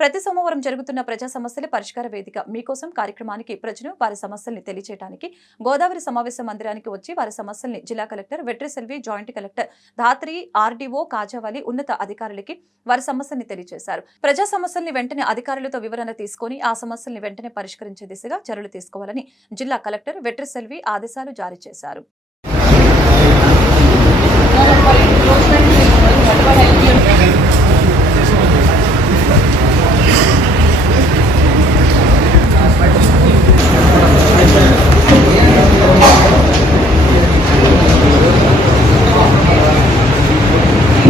ప్రతి సోమవారం జరుగుతున్న ప్రజా సమస్యల పరిష్కార వేదిక మీకోసం కార్యక్రమానికి ప్రజలు వారి సమస్యల్ని తెలియచేయడానికి గోదావరి సమావేశ మందిరానికి వచ్చి వారి సమస్యల్ని జిల్లా collector Vetriselvi joint collector Dhatri RDO Kajavali ఉన్నత అధికారులకి వారి సమస్యల్ని తెలియజేశారు ప్రజా సమస్యల్ని వెంటనే అధికారులతో వివరణ తీసుకొని ఆ సమస్యల్ని వెంటనే పరిష్కరించే దిశగా చర్యలు తీసుకోవాలని జిల్లా కలెక్టర్ వెట్రిసెల్వి ఆదేశాలు జారీ చేశారు.